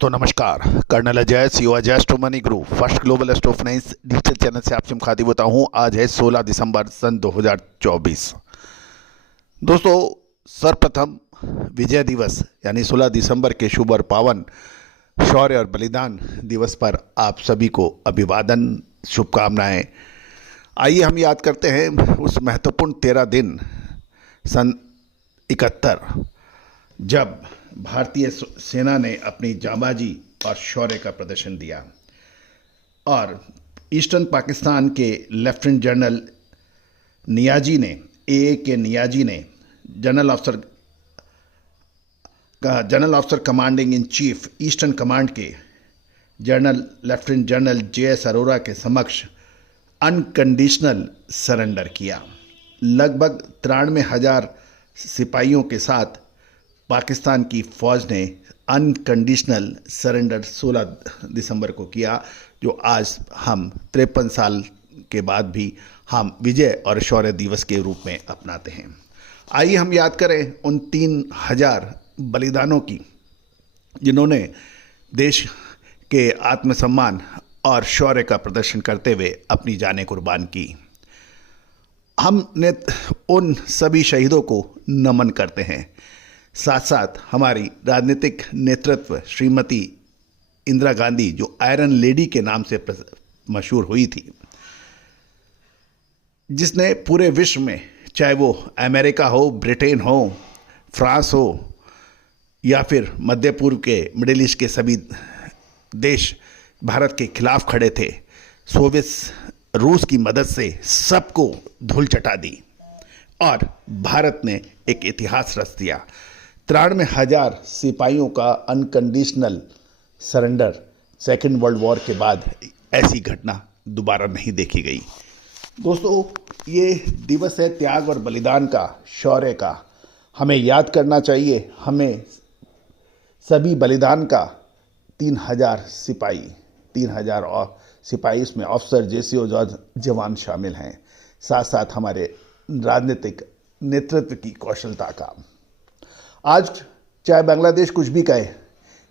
दोस्तों नमस्कार। Colonel Ajay CO Ajay Astro Money Group First Global Astro Finance Digital channel से आपसे मुखातिब होता हूं। आज है 16 दिसंबर सन 2024। दोस्तों, सर्वप्रथम विजय दिवस यानी 16 दिसंबर के शुभ और पावन शौर्य और बलिदान दिवस पर आप सभी को अभिवादन, शुभकामनाएं। आइए हम याद करते हैं उस महत्वपूर्ण 13 दिन सन 71 जब भारतीय सेना ने अपनी जांबाजी और शौर्य का प्रदर्शन दिया और ईस्टर्न पाकिस्तान के लेफ्टिनेंट जनरल नियाजी ने के नियाजी ने general officer commanding in chief eastern command के लेफ्टिनेंट जनरल JS अरोरा के समक्ष अनकंडीशनल सरेंडर किया। लगभग 93,000 सिपाहियों के साथ पाकिस्तान की फ़ौज ने अनकंडीशनल सरेंडर 16 दिसंबर को किया, जो आज हम 53 साल के बाद भी हम विजय और शौर्य दिवस के रूप में अपनाते हैं। आइए हम याद करें उन 3,000 बलिदानों की जिन्होंने देश के आत्मसम्मान और शौर्य का प्रदर्शन करते हुए अपनी जानें कुर्बान की। हमने उन सभी शहीदों को नमन करते हैं। साथ साथ हमारी राजनीतिक नेतृत्व श्रीमती इंदिरा गांधी, जो आयरन लेडी के नाम से मशहूर हुई थी, जिसने पूरे विश्व में, चाहे वो अमेरिका हो, ब्रिटेन हो, फ्रांस हो या फिर मध्य पूर्व के, मिडिल ईस्ट के सभी देश भारत के खिलाफ खड़े थे, सोवियत रूस की मदद से सबको धूल चटा दी और भारत ने एक इतिहास रच दिया। 93,000 सिपाहियों का unconditional surrender second world war के बाद ऐसी घटना दोबारा नहीं देखी गई। दोस्तों, ये दिवस है त्याग और बलिदान का, शौर्य का। हमें याद करना चाहिए, हमें सभी बलिदान का। 3,000 सिपाही इसमें ऑफिसर, JCO जवान शामिल हैं। साथ साथ हमारे राजनीतिक नेतृत्व की कौशलता का। आज चाहे बांग्लादेश कुछ भी कहे,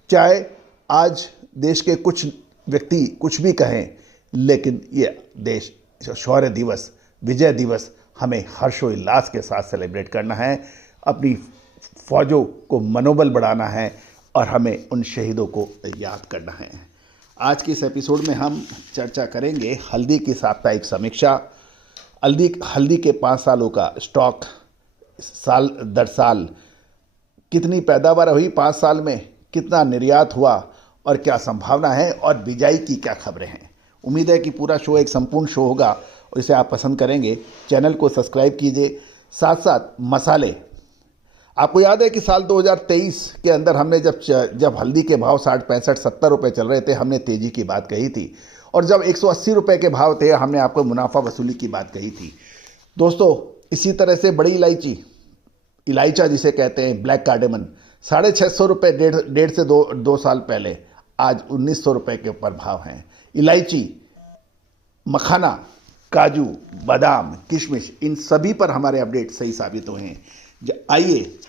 चाहे आज देश के कुछ व्यक्ति कुछ भी कहें, लेकिन ये देश शौर्य दिवस, विजय दिवस हमें हर्षोल्लास के साथ सेलिब्रेट करना है। अपनी फौजों को मनोबल बढ़ाना है और हमें उन शहीदों को याद करना है। आज के इस एपिसोड में हम चर्चा करेंगे हल्दी की साप्ताहिक समीक्षा, हल्दी के 5 सालों का स्टॉक, साल दर साल कितनी पैदावार हुई 5 साल में, कितना निर्यात हुआ और क्या संभावना है, और बिजाई की क्या खबरें हैं। उम्मीद है कि पूरा शो एक संपूर्ण शो होगा और इसे आप पसंद करेंगे। चैनल को सब्सक्राइब कीजिए। साथ साथ मसाले, आपको याद है कि साल 2023 के अंदर हमने जब हल्दी के भाव 60, 65, 70 रुपये चल रहे थे, हमने तेज़ी की बात कही थी, और जब 180 रुपये के भाव थे हमने आपको मुनाफा वसूली की बात कही थी। दोस्तों, इसी तरह से बड़ी इलायचा जिसे कहते हैं, ब्लैक कार्डेमन, 650 रुपये डेढ़ से दो साल पहले आज 1900 रुपये के ऊपर भाव हैं। इलायची, मखाना, काजू, बादाम, किशमिश, इन सभी पर हमारे अपडेट सही साबित हुए हैं। आइए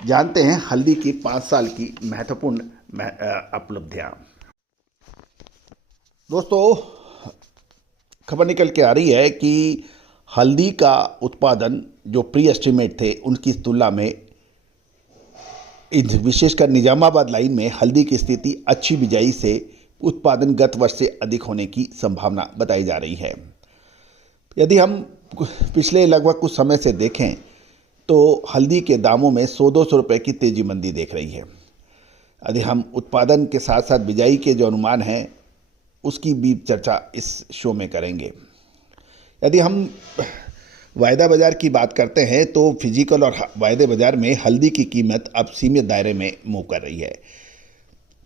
जानते हैं हल्दी की 5 साल की महत्वपूर्ण उपलब्धियां। दोस्तों, खबर निकल के आ रही है कि हल्दी का उत्पादन जो प्री एस्टिमेट थे उनकी तुलना में, विशेषकर निजामाबाद लाइन में हल्दी की स्थिति अच्छी बिजाई से उत्पादन गत वर्ष से अधिक होने की संभावना बताई जा रही है। यदि हम पिछले लगभग कुछ समय से देखें तो हल्दी के दामों में 100-200 रुपये की तेजी मंदी देख रही है। यदि हम उत्पादन के साथ साथ बिजाई के जो अनुमान हैं उसकी भी चर्चा इस शो में करेंगे। यदि हम वायदा बाज़ार की बात करते हैं तो फिजिकल और वायदे बाज़ार में हल्दी की कीमत अब सीमित दायरे में मूव कर रही है।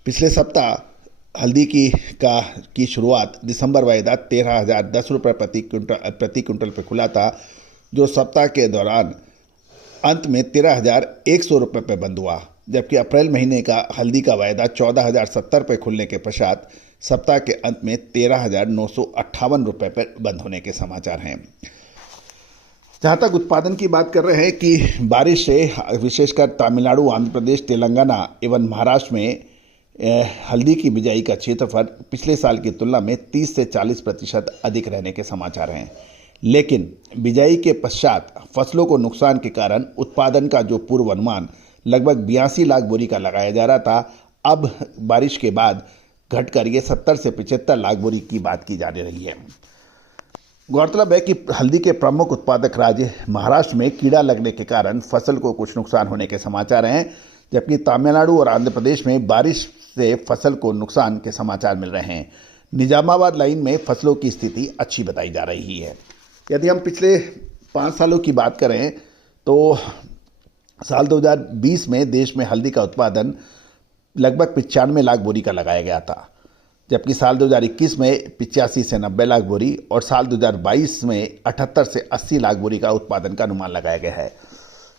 पिछले सप्ताह हल्दी की शुरुआत दिसंबर वायदा 13,010 रुपये प्रति क्विंटल पर खुला था, जो सप्ताह के दौरान अंत में 13,100 रुपये पर बंद हुआ, जबकि अप्रैल महीने का हल्दी का वायदा 14,070 पे खुलने के पश्चात सप्ताह के अंत में 13,958 रुपये पर बंद होने के समाचार हैं। जहाँ तक उत्पादन की बात कर रहे हैं कि बारिश से विशेषकर तमिलनाडु, आंध्र प्रदेश, तेलंगाना एवं महाराष्ट्र में हल्दी की बिजाई का क्षेत्रफल पिछले साल की तुलना में 30 से 40% अधिक रहने के समाचार हैं। लेकिन बिजाई के पश्चात फसलों को नुकसान के कारण उत्पादन का जो पूर्व अनुमान लगभग 82 लाख बोरी का लगाया जा रहा था, अब बारिश के बाद घटकर ये 70 से 75 लाख बोरी की बात की जा रही है। गौरतलब है कि हल्दी के प्रमुख उत्पादक राज्य महाराष्ट्र में कीड़ा लगने के कारण फसल को कुछ नुकसान होने के समाचार हैं, जबकि तमिलनाडु और आंध्र प्रदेश में बारिश से फसल को नुकसान के समाचार मिल रहे हैं। निजामाबाद लाइन में फसलों की स्थिति अच्छी बताई जा रही है। यदि हम पिछले 5 सालों की बात करें तो साल 2020 में देश में हल्दी का उत्पादन लगभग 95 लाख बोरी का लगाया गया था, जबकि साल 2021 में 85 से 90 लाख बोरी और साल 2022 में 78 से 80 लाख बोरी का उत्पादन का अनुमान लगाया गया है।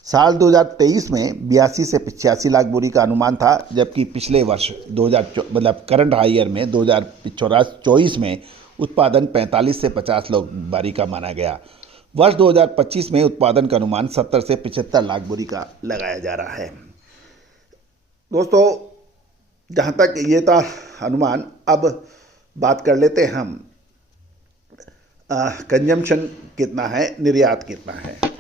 साल 2023 में 82 से 85 लाख बोरी का अनुमान था, जबकि पिछले वर्ष करंट हाई ईयर में 2024 में उत्पादन 45 से 50 लाख बोरी का माना गया। वर्ष 2025 में उत्पादन का अनुमान 70 से 75 लाख बोरी का लगाया जा रहा है। दोस्तों, जहाँ तक ये था अनुमान, अब बात कर लेते हैं हम कंजम्पशन कितना है, निर्यात कितना है।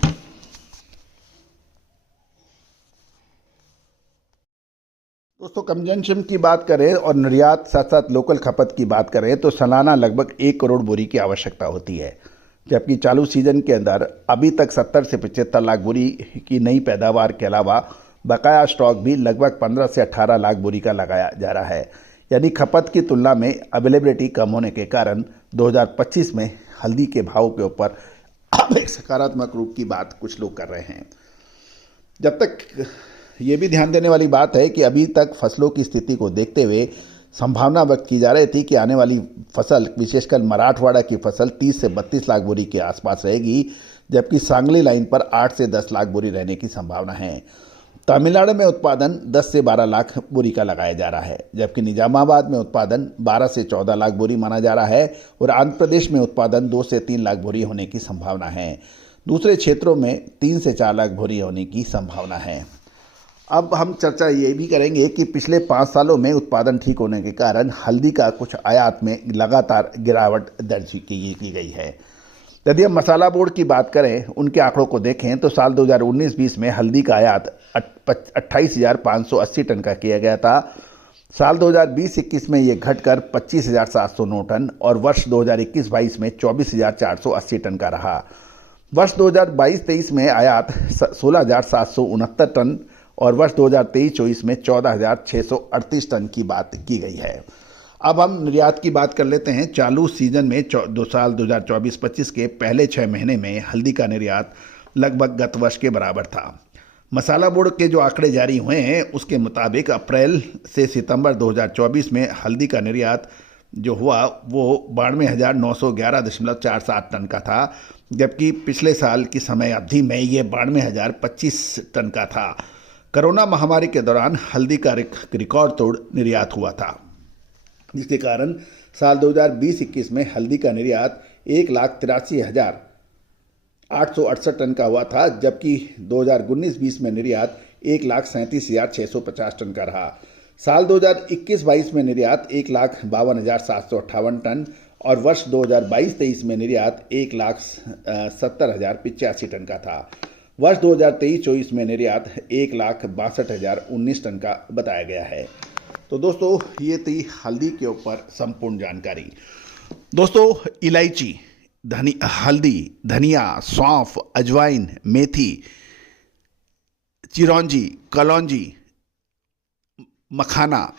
दोस्तों, कंजम्पशन की बात करें और निर्यात साथ साथ लोकल खपत की बात करें तो सालाना लगभग 1 करोड़ बोरी की आवश्यकता होती है, जबकि चालू सीजन के अंदर अभी तक 70 से 75 लाख बोरी की नई पैदावार के अलावा बकाया स्टॉक भी लगभग 15 से 18 लाख बोरी का लगाया जा रहा है। यानी खपत की तुलना में अवेलेबिलिटी कम होने के कारण 2025 में हल्दी के भाव के ऊपर अब एक सकारात्मक रूप की बात कुछ लोग कर रहे हैं। जब तक ये भी ध्यान देने वाली बात है कि अभी तक फसलों की स्थिति को देखते हुए संभावना व्यक्त की जा रही थी कि आने वाली फसल, विशेषकर मराठवाड़ा की फसल 30 से 32 लाख बोरी के आसपास रहेगी, जबकि सांगली लाइन पर 8 से 10 लाख बोरी रहने की संभावना है। तमिलनाडु में उत्पादन 10 से 12 लाख बोरी का लगाया जा रहा है, जबकि निजामाबाद में उत्पादन 12 से 14 लाख बोरी माना जा रहा है और आंध्र प्रदेश में उत्पादन 2 से 3 लाख बोरी होने की संभावना है। दूसरे क्षेत्रों में 3 से 4 लाख बोरी होने की संभावना है। अब हम चर्चा ये भी करेंगे कि पिछले 5 सालों में उत्पादन ठीक होने के कारण हल्दी का कुछ आयात में लगातार गिरावट दर्ज की गई है। यदि हम मसाला बोर्ड की बात करें, उनके आंकड़ों को देखें तो साल 2019-20 में हल्दी का आयात 28,580 टन का किया गया था। साल 2020-21 में ये घटकर 25,709 टन और वर्ष 2021-22 में 24,480 टन का रहा। वर्ष 2022-23 में आयात 16,769 टन और वर्ष 2023-24 में 14,638 टन की बात की गई है। अब हम निर्यात की बात कर लेते हैं। चालू सीजन में साल 2024-25 के पहले 6 महीने में हल्दी का निर्यात लगभग गत वर्ष के बराबर था। मसाला बोर्ड के जो आंकड़े जारी हुए हैं उसके मुताबिक अप्रैल से सितंबर 2024 में हल्दी का निर्यात जो हुआ वो 92,911.47 टन का था, जबकि पिछले साल की समय अवधि में ये 92,025 टन का था। कोरोना महामारी के दौरान हल्दी का रिकॉर्ड तोड़ निर्यात हुआ था, जिसके कारण साल 2020-21 में हल्दी का निर्यात 1,83,868 टन का हुआ था, जबकि 2019-20 में निर्यात 1,37,650 टन का रहा। साल 2021-22 में निर्यात 1,52,758 टन और वर्ष 2022-23 में निर्यात 1,70,085 टन का था। वर्ष 2023-24 में निर्यात 1,62,019 टन का बताया गया है। तो दोस्तों, ये थी हल्दी के ऊपर संपूर्ण जानकारी। दोस्तों, इलायची, हल्दी, धनिया, सौंफ, अजवाइन, मेथी, चिरौंजी, कलौंजी, मखाना,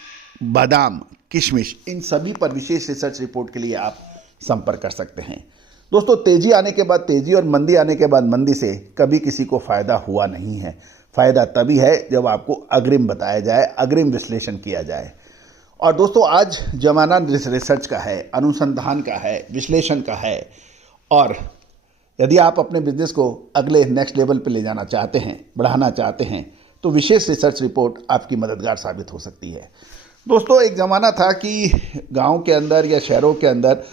बादाम, किशमिश, इन सभी पर विशेष रिसर्च रिपोर्ट के लिए आप संपर्क कर सकते हैं। दोस्तों, तेजी आने के बाद तेजी और मंदी आने के बाद मंदी से कभी किसी को फ़ायदा हुआ नहीं है। फ़ायदा तभी है जब आपको अग्रिम बताया जाए, अग्रिम विश्लेषण किया जाए। और दोस्तों, आज ज़माना रिसर्च का है, अनुसंधान का है, विश्लेषण का है। और यदि आप अपने बिजनेस को अगले नेक्स्ट लेवल पर ले जाना चाहते हैं, बढ़ाना चाहते हैं, तो विशेष रिसर्च रिपोर्ट आपकी मददगार साबित हो सकती है। दोस्तों, एक ज़माना था कि गांव के अंदर या शहरों के अंदर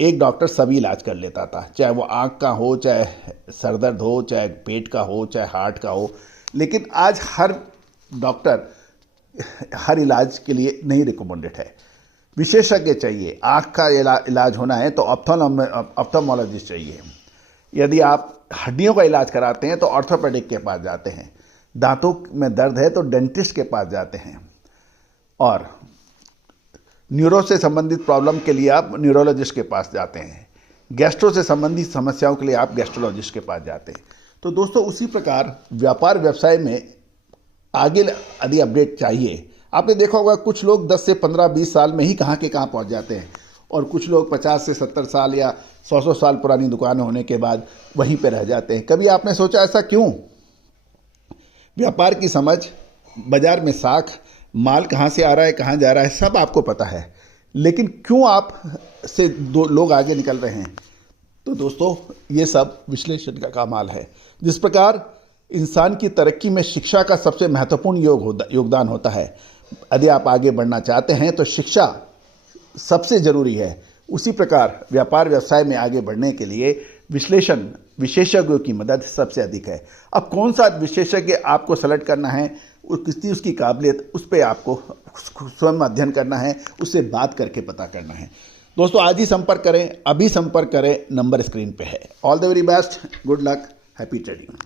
एक डॉक्टर सभी इलाज कर लेता था, चाहे वो आँख का हो, चाहे सरदर्द हो, चाहे पेट का हो, चाहे हार्ट का हो। लेकिन आज हर डॉक्टर हर इलाज के लिए नहीं रिकमेंडेड है। विशेषज्ञ चाहिए। आँख का इलाज होना है तो ऑप्थेल्मोलॉजिस्ट चाहिए। यदि आप हड्डियों का इलाज कराते हैं तो ऑर्थोपेडिक के पास जाते हैं। दांतों में दर्द है तो डेंटिस्ट के पास जाते हैं। और न्यूरो से संबंधित प्रॉब्लम के लिए आप न्यूरोलॉजिस्ट के पास जाते हैं। गैस्ट्रो से संबंधित समस्याओं के लिए आप गैस्ट्रोलॉजिस्ट के पास जाते हैं। तो दोस्तों, उसी प्रकार व्यापार व्यवसाय में आगे यदि अपडेट चाहिए, आपने देखा होगा कुछ लोग 10 से 15-20 साल में ही कहाँ के कहाँ पहुँच जाते हैं और कुछ लोग 50 से 70 साल या 100 साल पुरानी दुकान होने के बाद वहीं पे रह जाते हैं। कभी आपने सोचा ऐसा क्यों? व्यापार की समझ, बाजार में साख, माल कहाँ से आ रहा है, कहाँ जा रहा है, सब आपको पता है, लेकिन क्यों आप से दो लोग आगे निकल रहे हैं? तो दोस्तों, ये सब विश्लेषण का कमाल है। जिस प्रकार इंसान की तरक्की में शिक्षा का सबसे महत्वपूर्ण योगदान होता है। यदि आप आगे बढ़ना चाहते हैं तो शिक्षा सबसे ज़रूरी है। उसी प्रकार व्यापार व्यवसाय में आगे बढ़ने के लिए विश्लेषण विशेषज्ञों की मदद सबसे अधिक है। अब कौन सा विशेषज्ञ आपको सेलेक्ट करना है, कितनी उसकी काबिलियत, उस पर आपको स्वयं अध्ययन करना है, उससे बात करके पता करना है। दोस्तों, आज ही संपर्क करें, अभी संपर्क करें, नंबर स्क्रीन पे है। All the very best, good luck, happy trading.